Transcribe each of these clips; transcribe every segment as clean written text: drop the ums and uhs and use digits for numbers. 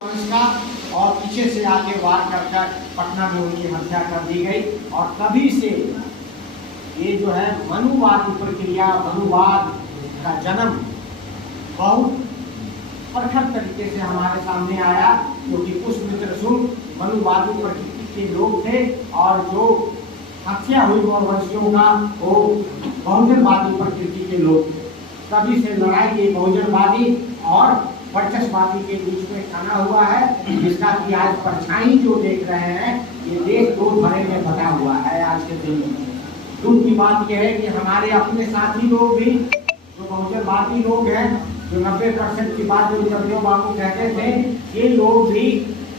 का और पीछे से आके वार कर पटना में उनकी हत्या कर दी गई। और तभी से ये जो है मनुवादी प्रक्रिया, मनुवाद का जन्म बहुत प्रखर तरीके से हमारे सामने आया, क्योंकि पुष्यमित्र शुंग मनुवादी प्रकृति के लोग थे और जो हत्या हुई मौर्यवंशियों का वो बहुजनवादी प्रकृति के लोग थे। तभी से लड़ाई ये बहुजनवादी और वर्चस्ववादी के बीच में खाना हुआ है, जिसका कि आज परछाई जो देख रहे हैं ये देश दो धड़े में बटा हुआ है। आज के दिन में दुख की बात यह है कि हमारे अपने साथी लोग भी जो बहुजनवादी लोग हैं, जो 90% की बात जो जगदेव बाबू कहते थे, ये लोग भी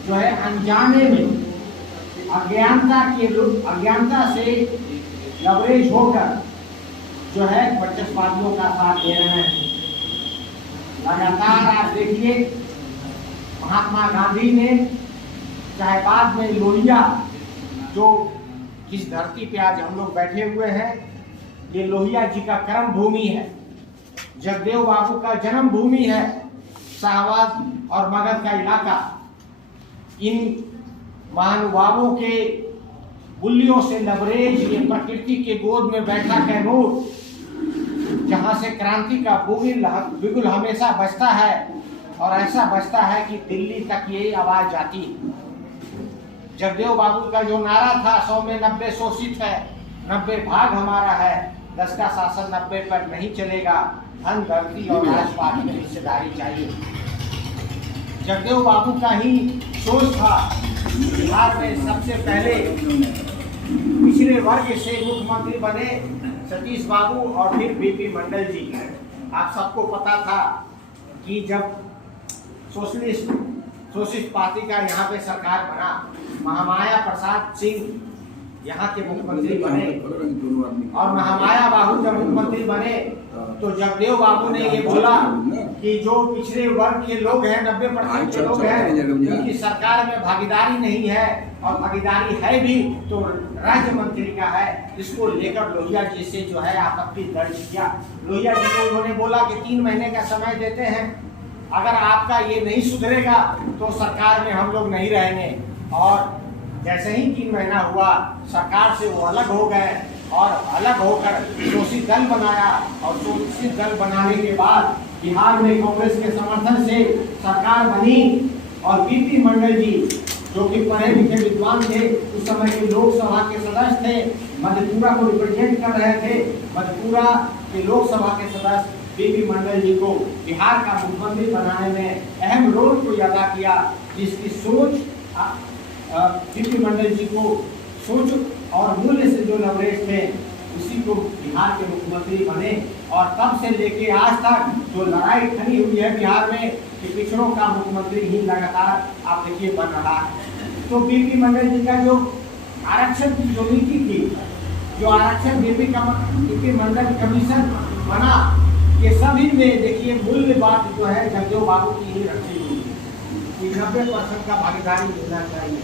जो है अनजाने में अज्ञानता से लवरेज होकर जो है वर्चस्ववादियों का साथ दे रहे हैं। लगातार आप देखिए महात्मा गांधी ने, चाहे बाद में लोहिया, जो जिस धरती पे आज हम लोग बैठे हुए हैं, ये लोहिया जी का कर्म भूमि है, जगदेव बाबू का जन्म भूमि है, शाहबाद और मगध का इलाका। इन महानुभावों के बुल्लियों से लबरेज ये प्रकृति के गोद में बैठा कैमूर, जहां से क्रांति का बिगुल हमेशा बजता है और ऐसा बजता है कि दिल्ली तक यही आवाज जाती है। जगदेव बाबू का जो नारा था, 100 में 90 शोषित है, 90 भाग हमारा है, 10 का शासन 90 पर नहीं चलेगा, धन धरती और राजपाट में हिस्सेदारी चाहिए। जगदेव बाबू का ही सोच था। बिहार में सबसे पहले पिछड़े वर्ग से मुख्यमंत्री बने सतीश बाबू और फिर बीपी मंडल जी। आप सबको पता था कि जब सोशलिस्ट पार्टी का यहाँ पे सरकार बना, महामाया प्रसाद सिंह यहाँ के मुख्यमंत्री बने और महामाया बाबू जब मुख्यमंत्री बने तो जगदेव बाबू ने ये बोला कि जो पिछड़े वर्ग के लोग हैं, 90% के लोग हैं, उनकी सरकार में भागीदारी नहीं है और भागीदारी है भी तो राज्य मंत्री का है। इसको लेकर लोहिया जी से जो है आपत्ति दर्ज किया। लोहिया जी को उन्होंने बोला कि 3 महीने का समय देते हैं, अगर आपका ये नहीं सुधरेगा तो सरकार में हम लोग नहीं रहेंगे। और जैसे ही 3 महीना हुआ, सरकार से वो अलग हो गए और अलग होकर शोषित दल बनाया और शोषित दल बनाने के बाद बिहार में कांग्रेस के समर्थन से सरकार बनी और बीपी मंडल जी, जो कि पढ़े लिखे विद्वान थे, उस समय के लोकसभा के सदस्य थे, मधेपुरा को रिप्रेजेंट कर रहे थे, मधेपुरा के लोकसभा के सदस्य बीपी मंडल जी को बिहार का मुख्यमंत्री बनाने में अहम रोल को अदा किया, जिसकी सोच बीपी मंडल जी को सोच और मूल्य से जो लवरेज थे, उसी को बिहार के मुख्यमंत्री बने। और तब से लेके आज तक जो लड़ाई खड़ी हुई है बिहार में कि पिछड़ों का मुख्यमंत्री ही लगातार आप देखिए बन रहा है। तो बीपी मंडल जी का जो आरक्षण की जो नीति थी, जो आरक्षण बीपी मंडल कमीशन बना, ये सभी में देखिए मूल्य बात जो है जगदेव बाबू की ही रखी हुई कि 90% का भागीदारी मिलना चाहिए।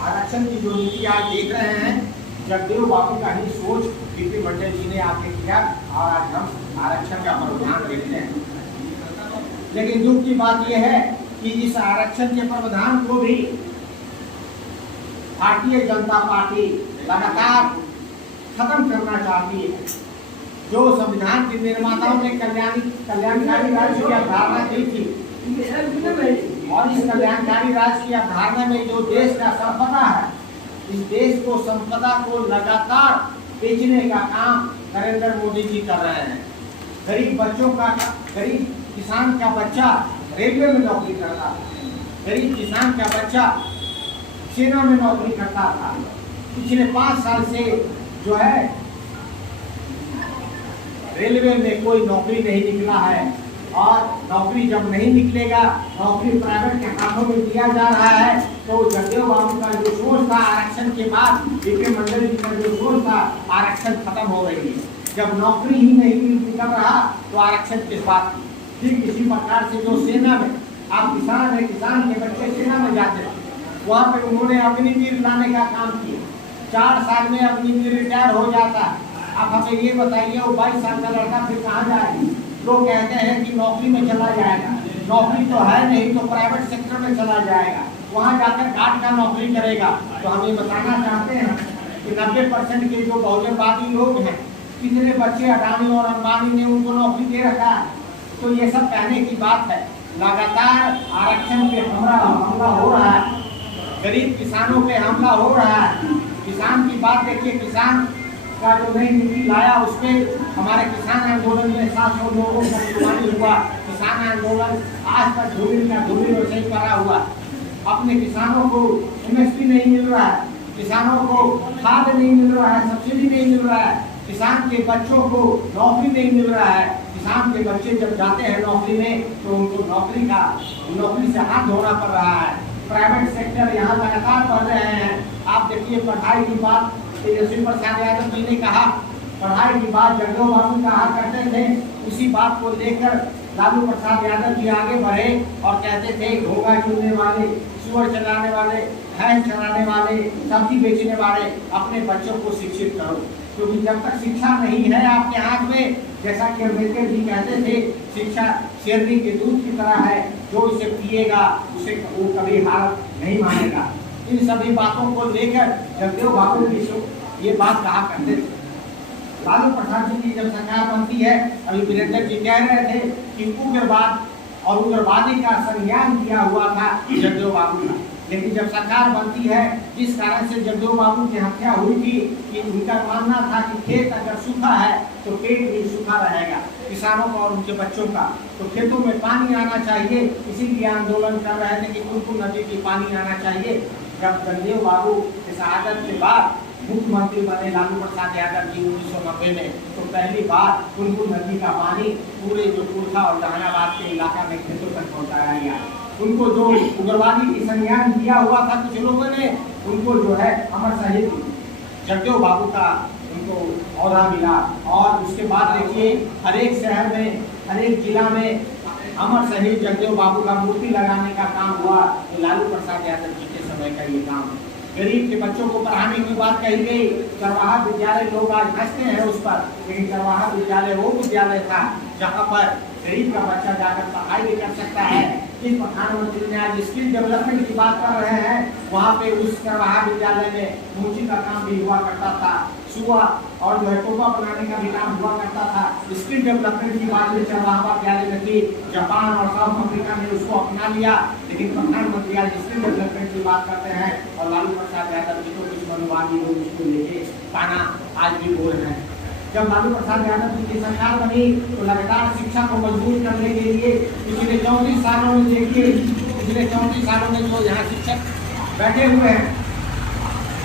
आरक्षण की जो नीति आज देख रहे हैं, जगदेव बाबू का ही सोच बीपी मंडल जी ने आगे किया और आज हम आरक्षण का प्रावधान देखते हैं। लेकिन दुख की बात यह है कि इस आरक्षण के प्रावधान को भी भारतीय जनता पार्टी लगातार खत्म करना चाहती है। जो संविधान के निर्माताओं ने कल्याणकारी राज्य की अवधारणा दी थी और इस कल्याणकारी राज्य की अवधारणा में जो देश का संपदा है, इस देश को संपदा को लगातार बेचने का काम नरेंद्र मोदी जी कर रहे हैं। गरीब किसान का बच्चा रेलवे में नौकरी करता था, गरीब किसान का बच्चा सेना में नौकरी करता था। पिछले 5 साल से जो है रेलवे में कोई नौकरी नहीं निकला है और नौकरी जब नहीं निकलेगा, नौकरी प्राइवेट के हाथों में दिया जा रहा है, तो जगदेव बाबू का जो सोच था आरक्षण के बाद, बीपी मंडल जी का जो सोच था, आरक्षण खत्म हो रही है। जब नौकरी ही नहीं निकल रहा तो आरक्षण किस बात की। ठीक इसी प्रकार से जो सेना में आप किसान है, किसान के बच्चे सेना में जाते थे, वहाँ पे उन्होंने अग्निवीर लाने का काम किया। 4 साल में अग्निवीर रिटायर हो जाता है। आप हमें ये बताइए, वो 22 साल का लड़का फिर कहाँ जाएगा? लोग कहते हैं कि नौकरी में चला जाएगा, नौकरी तो है नहीं तो प्राइवेट सेक्टर में चला जाएगा, वहाँ जाकर गार्ड का नौकरी करेगा। तो हम ये बताना चाहते हैं कि 90% के जो बहुजनवादी लोग हैं, कितने बच्चे अडानी और अंबानी ने उनको नौकरी दे रखा है। तो ये सब कहने की बात है। लगातार आरक्षण पे हमला हो रहा है, गरीब किसानों पे हमला हो रहा है। किसान की बात देखिए, किसान का जो नई नीति लाया उसमें हमारे किसान आंदोलन में 700 लोगों का कुर्बानी हुआ। किसान आंदोलन आज तक धूमिल का धूमिल वैसे ही पड़ा हुआ। अपने किसानों को MSP नहीं मिल रहा है, किसानों को खाद नहीं मिल रहा है, सब्सिडी नहीं मिल रहा है, किसान के बच्चों को नौकरी नहीं मिल रहा है। किसान के बच्चे जब जाते हैं नौकरी में तो उनको नौकरी से हाथ धोना पड़ रहा है। प्राइवेट सेक्टर यहाँ लगातार बढ़ रहे हैं। आप देखिए, पढ़ाई की बात तेजस्वी प्रसाद यादव जी ने कहा, पढ़ाई की बात जगदेव बाबू कहा करते थे। उसी बात को लेकर लालू प्रसाद यादव जी आगे बढ़े और कहते थे घोंघा चुनने वाले, सुअर चलाने वाले, भैंस चलाने वाले, सब्जी बेचने वाले अपने बच्चों को शिक्षित करो, क्योंकि जब तक शिक्षा नहीं है आपके हाथ में, जैसा कि अम्बेडकर जी कहते थे, शिक्षा शेरनी के दूध की तरह है, जो इसे पिएगा उसे वो कभी हार नहीं मानेगा। इन सभी बातों को लेकर जगदेव बाबू जी ये बात कहा करते थे। लालू प्रसाद जी की जब सरकार बनती है, अभी वीरेंद्र जी कह रहे थे कि उग्रवाद और उग्रवादी का संज्ञान किया हुआ था जगदेव बाबू का। लेकिन जब सरकार बनती है, जिस कारण से जगदेव बाबू की हत्या हुई थी, कि उनका मानना था कि खेत अगर सूखा है तो पेट भी सूखा रहेगा किसानों का और उनके बच्चों का, तो खेतों में पानी आना चाहिए, इसीलिए आंदोलन कर रहे थे कि कुनकुन नदी की पानी आना चाहिए। जब जगदेव बाबू की शहादत के बाद मुख्यमंत्री बने लालू प्रसाद यादव जी 1990 में, तो पहली बार कुनकुन नदी का पानी पूरे जो कुर्था और जहानाबाद के इलाका में खेतों तक पहुँचाया गया। उनको जो उग्रवादी की संज्ञान दिया हुआ था कुछ लोगों ने, उनको जो है अमर शहीद जगदेव बाबू का उनको औहदा मिला। और उसके बाद देखिए, हर एक शहर में, हर एक जिला में अमर शहीद जगदेव बाबू का मूर्ति लगाने का काम हुआ। तो लालू प्रसाद यादव जी के समय का ये काम। गरीब के बच्चों को पढ़ाने की बात कही गई। चरवाहा विद्यालय, लोग आज हंसते हैं उस पर, लेकिन चरवाहा विद्यालय वो विद्यालय था जहाँ पर गरीब का बच्चा जाकर पढ़ाई भी कर सकता है। जिस प्रधानमंत्री ने आज स्किल डेवलपमेंट की बात कर रहे हैं, वहाँ पे उस चरवाहा विद्यालय में मूर्ति का काम भी हुआ करता था, सुआ और जो है टोपा बनाने का भी काम हुआ करता था। स्किल डेवलपमेंट की बात में चरवाहा विद्यालय में थी, जापान और साउथ अफ्रीका ने उसको अपना लिया। लेकिन प्रधानमंत्री आज स्किल डेवलपमेंट की बात करते हैं और लालू प्रसाद यादव जी को कुछ मनुवादी लोग उसको लेके ताना आज भी बोल रहे हैं। जब लालू प्रसाद यादव जी की सरकार बनी तो लगातार शिक्षा को मजबूत करने के लिए पिछले 34 सालों में देखिए, पिछले 34 सालों में जो यहाँ शिक्षक बैठे हुए हैं,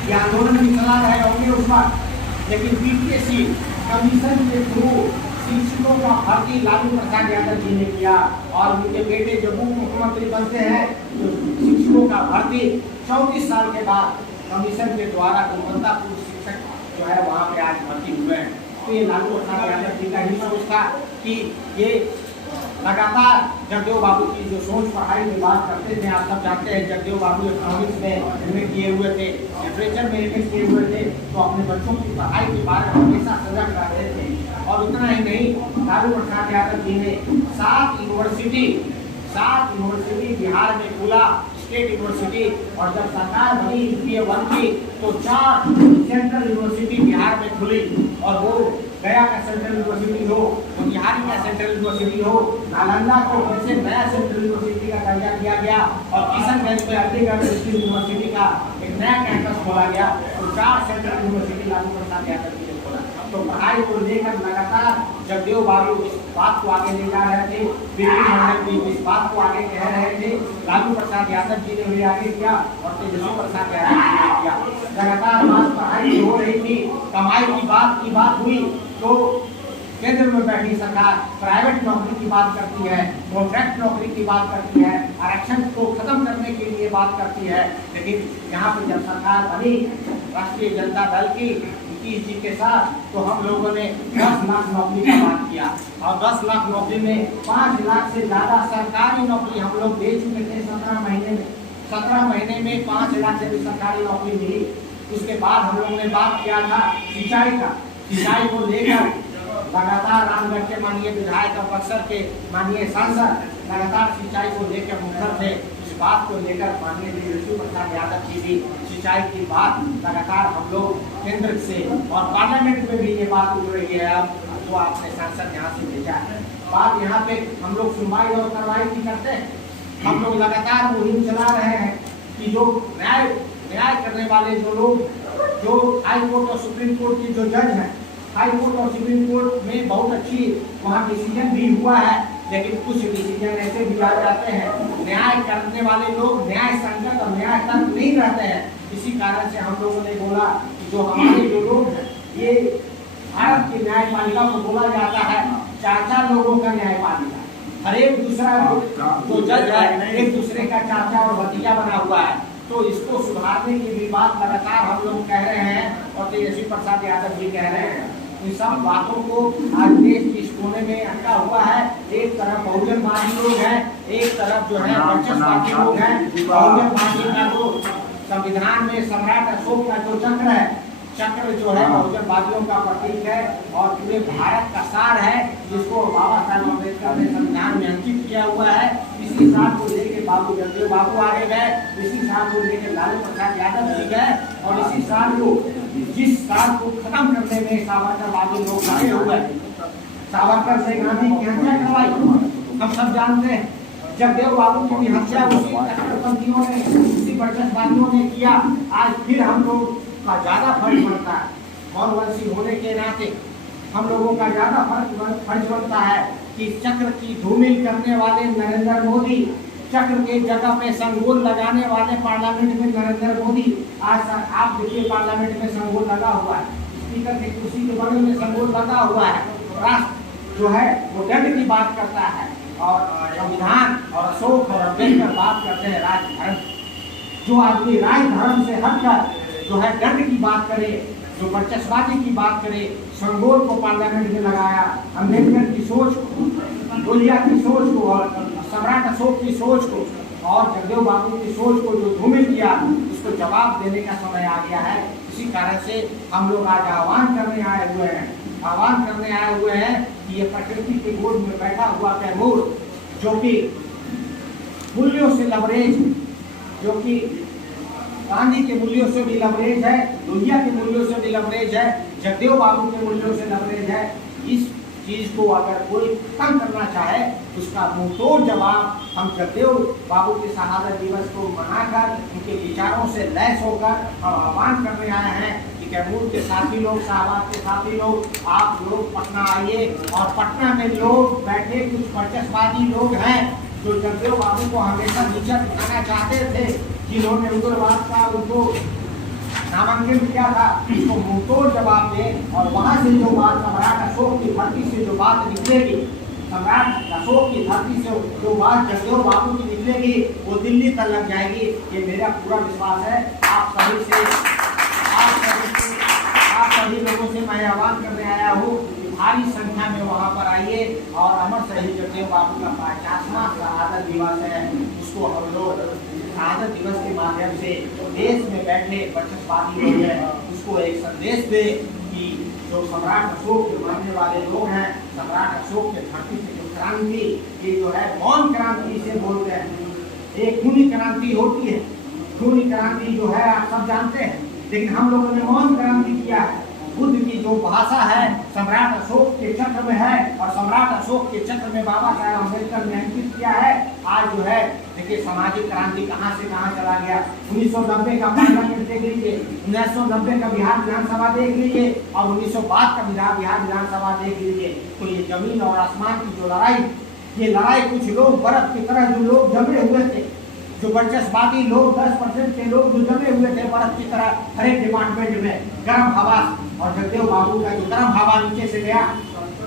ये आंदोलन भी चला रहे होंगे उस वक्त, लेकिन BPSC कमीशन के थ्रू शिक्षकों का भर्ती लालू प्रसाद यादव जी ने किया। और उनके बेटे जब मुख्यमंत्री बनते हैं तो शिक्षकों का भर्ती 34 साल के बाद कमीशन के द्वारा गुणवत्तापूर्ण शिक्षक जो है वहाँ पे आज भर्ती हुए हैं। तो ये लालू प्रसाद यादव जी का ही सोच था कि ये लगातार जगदेव बाबू की जो सोच पढ़ाई की बात करते थे। आप सब जानते हैं जगदेव बाबू इकोनॉमिक्स में MA किए हुए थे, लिटरेचर में MA किए हुए थे, तो अपने बच्चों की पढ़ाई के बारे में हमेशा सजग रहते थे। और उतना ही नहीं, लालू प्रसाद यादव जी ने 7 यूनिवर्सिटी बिहार में खुला, स्टेट यूनिवर्सिटी। और जब सरकार बनी UPA 1 की तो 4 सेंट्रल यूनिवर्सिटी बिहार में खुली। और वो गया का सेंट्रल यूनिवर्सिटी हो, मोतिहारी का सेंट्रल यूनिवर्सिटी हो, नालंदा को फिर से नया सेंट्रल यूनिवर्सिटी का दर्जा दिया गया और किशनगंज में अलीगढ़ यूनिवर्सिटी का एक नया कैंपस खोला गया। तो 4 सेंट्रल यूनिवर्सिटी लालू प्रसाद यादव जी ने खोला। तो पढ़ाई को लेकर लगातार जगदेव बाबू इस बात को आगे ले जा रहे थे, मंडल भी इस बात को आगे कह रहे थे। लालू प्रसाद यादव जी ने भी आगे किया और तेजस्वी प्रसाद यादव जी ने किया। लगातार बात पढ़ाई हो रही थी, कमाई की बात हुई तो केंद्र में बैठी सरकार प्राइवेट नौकरी की बात करती है, कॉन्ट्रैक्ट नौकरी की बात करती है, आरक्षण को खत्म करने के लिए बात करती है। लेकिन यहाँ पर जब सरकार बनी राष्ट्रीय जनता दल की नीतीश जी के साथ, तो हम लोगों ने 10 लाख नौकरी की बात किया। और 10 लाख नौकरी में 5 लाख से ज़्यादा सरकारी नौकरी हम लोग दे चुके थे 17 महीने में। 17 महीने में 5 लाख से भी सरकारी नौकरी मिली। उसके बाद हम लोगों ने बात किया था सिंचाई का। सिंचाई को लेकर लगातार रामगढ़ के माननीय विधायक और बक्सर के माननीय सांसद लगातार सिंचाई को लेकर मुखर थे। इस बात को लेकर माननीय तेजस्वी प्रसाद यादव जी भी सिंचाई की बात लगातार हम लोग केंद्र से और पार्लियामेंट में भी ये बात उठ रही है। अब जो आपने सांसद यहाँ से भेजा है, बात यहाँ पे हम लोग सुनवाई और कार्रवाई भी करते हैं। हम लोग लगातार मुहिम चला रहे हैं कि जो न्याय करने वाले जो लोग, जो हाई कोर्ट और सुप्रीम कोर्ट की जो जज हैं, हाई कोर्ट और सुप्रीम कोर्ट में बहुत अच्छी वहाँ डिसीजन भी हुआ है, लेकिन कुछ डिसीजन ऐसे भी आ जाते हैं, न्याय करने वाले लोग न्याय संगत और न्याय तक नहीं रहते हैं। इसी कारण से हम लोगों ने बोला कि जो हमारे जो लोग हैं, ये भारत की न्यायपालिका को बोला जाता है चाचा लोगों का न्यायपालिका। हर एक दूसरा जो जज है एक दूसरे का चाचा और भतीजा बना हुआ है। तो इसको सुधारने की भी बात लगातार हम लोग कह रहे हैं और तेजस्वी प्रसाद यादव जी कह रहे हैं। इन सब बातों को आज देश के इस कोने में अटका हुआ है। एक तरफ बहुजनवादी लोग हैं, एक तरफ जो है वर्चस्ववादी लोग हैं। बहुजनवादी का जो संविधान में सम्राट अशोक का जो चक्र है, चक्र जो है बहुजनवादियों का प्रतीक है और पूरे भारत का सार है, जिसको बाबा साहेब अम्बेडकर ने संविधान में अंकित किया हुआ है। इसी सार को लेकर बाबू जगदेव बाबू आगे गए, इसी सार को लेकर लालू प्रसाद यादव जी गए और इसी सार को, जिस सार को खत्म करने में सावरकरवादी लोग लगे हुए हैं। सावरकर से गांधी की हत्या करवाई, हम सब जानते हैं। जगदेव बाबू की भी हत्या उसी कट्टरपंथियों ने, उसी वर्चस्ववादियों ने किया। आज फिर हम लोग का ज्यादा फर्ज बनता है, मौलवंशी होने के नाते हम लोगों का ज्यादा फर्ज बनता है कि चक्र की धूमिल करने वाले नरेंद्र मोदी, चक्र के जगह पे संगोल लगाने वाले पार्लियामेंट में नरेंद्र मोदी, आज आप देखिए पार्लियामेंट में संगोल लगा हुआ है, स्पीकर की कुर्सी के बगल में संगोल लगा हुआ है। राष्ट्र जो है वो दंड की बात करता है और संविधान और अशोक और अम्बेडकर बात करते हैं राजधर्म। जो आदमी राजधर्म से हटकर जो है दंड की बात करे, जो वर्चस्ववादी की बात करे, संगोल को पार्लियामेंट में लगाया, अम्बेडकर की सोच को, गोलिया की सोच को और सम्राट अशोक की सोच को और जगदेव बाबू की सोच को जो धूमिल किया, उसको जवाब देने का समय आ गया है। इसी कारण से हम लोग आज आह्वान करने आए हुए हैं कि ये प्रकृति के गोद में बैठा हुआ कैमूर, जो कि मूल्यों से लबरेज, जो कि गांधी के मूल्यों से भी लबरेज है, दुनिया के मूल्यों से भी लबरेज है, जगदेव बाबू के मूल्यों से लबरेज है। इस चीज को अगर कोई कम करना चाहे, उसका मुंहतोड़ जवाब हम जगदेव बाबू के शहादत दिवस को मनाकर उनके विचारों से लैस होकर हम आह्वान करने आए हैं कि कैमूर के साथी लोग, शाहबाद के साथी लोग, आप लोग पटना आइए। और पटना में लोग बैठे कुछ वर्चस्ववादी लोग हैं जो जगदेव बाबू को हमेशा नीचा दिखाना चाहते थे, जिन्होंने उग्रवाद का उनको नामांकन किया था, उसको मुंहतोड़ जवाब दे। और वहाँ से जो बात सम्राट अशोक की धरती से जो बात निकलेगी, सम्राट अशोक की धरती से जो बात जगदेव बाबू की निकलेगी, वो दिल्ली तक लग जाएगी। ये मेरा पूरा विश्वास है। आप सभी लोगों से मैं आह्वान करने आया हूँ कि भारी संख्या में वहाँ पर आइए और अमर शहीद जगदेव बाबू का 50वां शहादत दिवस है, उसको हम लोग शहादत दिवस के माध्यम से देश में बैठे वर्चस्ववादी लोग हैं, उसको एक संदेश दे कि जो सम्राट अशोक के मानने वाले लोग हैं, सम्राट अशोक के धरती से जो क्रांति, ये जो है मौन क्रांति से बोलते हैं। एक खूनी क्रांति होती है, खूनी क्रांति जो है आप सब जानते हैं, लेकिन हम लोगों ने मौन क्रांति किया है। बुद्ध की जो भाषा है सम्राट अशोक के चक्र में है और सम्राट अशोक के चक्र में बाबा साहेब अम्बेडकर ने अंकित किया है। आज जो है देखिए सामाजिक क्रांति कहाँ से कहाँ चला गया। 1990 का पार्लियामेंट देख लीजिए, 1990 का बिहार विधानसभा देख लीजिए और 1962 का बिहार विधानसभा देख लीजिए। तो ये जमीन और आसमान की जो लड़ाई, ये लड़ाई कुछ लोग बर्फ की तरह जो लोग जमे हुए थे, जो वर्चस्ववादी लोग 10% के लोग जो जमे हुए थे बर्फ की तरह हर एक डिपार्टमेंट में, गर्म हवा, और जगदेव बाबू का जो गर्म हवा नीचे से गया,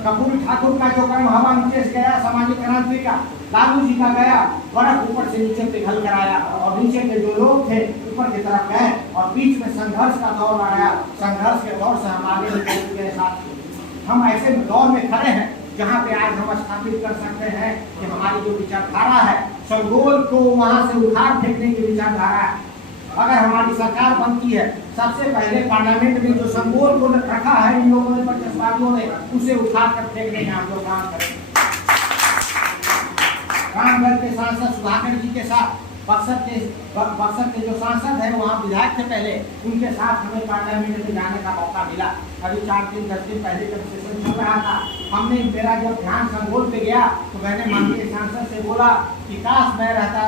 कर्पूरी ठाकुर का जो गर्म हवा नीचे से गया, सामाजिक क्रांति का, लालू जी का गया, बर्फ ऊपर से नीचे पिघल कर आया और नीचे के जो लोग थे ऊपर की तरफ गए और बीच में संघर्ष का दौर आया। संघर्ष के दौर से हम आगे निकल चुके हैं साथ। हम ऐसे दौर में खड़े हैं जहाँ पे आज हम स्थापित कर सकते हैं कि हमारी जो विचारधारा है, संगोल को वहां से उखाड़ फेंकने की विचारधारा है। अगर हमारी सरकार बनती है, सबसे पहले पार्लियामेंट में जो संबोल को रखा है इन लोगों ने, पक्षपातियों ने, उसे उठा कर फेंक देंगे। हम लोग काम करेंगे। रामगढ़ के सांसद सुधाकर जी के साथ बक्सर के जो सांसद है, वहाँ विधायक थे पहले, उनके साथ हमें पार्लियामेंट में जाने का मौका मिला। अभी 4-10 दिन पहले जब सेशन चल रहा था, हमने मेरा जब ध्यान संगोल पे गया तो मैंने माननीय सांसद से बोला कि काश मैं रहता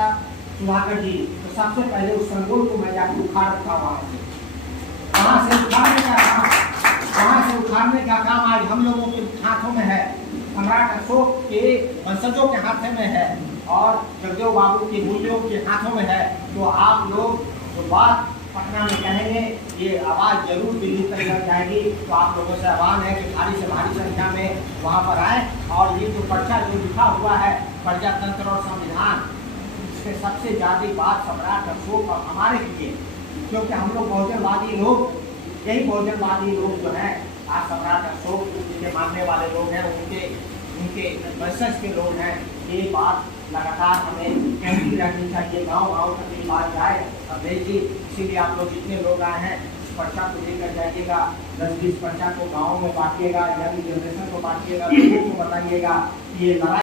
सुधाकर जी, तो सबसे पहले उस संगोल को मैं जाकर उखाड़ता वहाँ से उखाड़ने का काम आज हम लोगों के हाथों में है, सम्राट अशोक के वंशजों के हाथों में है और जगदेव बाबू के मूल्यों के हाथों में है। तो आप लोग जो बात पटना में कहेंगे, ये आवाज़ जरूर दिल्ली तक लग जाएगी। तो आप लोगों से आह्वान है कि भारी से भारी संख्या में वहाँ पर आए और ये जो पर्चा जो लिखा हुआ है प्रजातंत्र और संविधान, इसमें सबसे ज़्यादा बात सम्राट अशोक और हमारे लिए, क्योंकि हम लोग बहुजनवादी लोग, यही बहुजनवादी लोग जो हैं, आज सम्राट अशोक के मानने वाले लोग हैं, उनके वंशज के लोग हैं। ये बात लगातार हमें कहती रहनी चाहिए, गांव-गांव तक ये बात जाए। अवधेश जी, इसीलिए आप लोग जितने लोग आए हैं, इस पर्चा को लेकर जाइएगा, 10-20 पर्चा को गाँव में बांटिएगा, यंग जनरेशन को बांटिएगा, लोगों को बताइएगा कि ये लड़ाई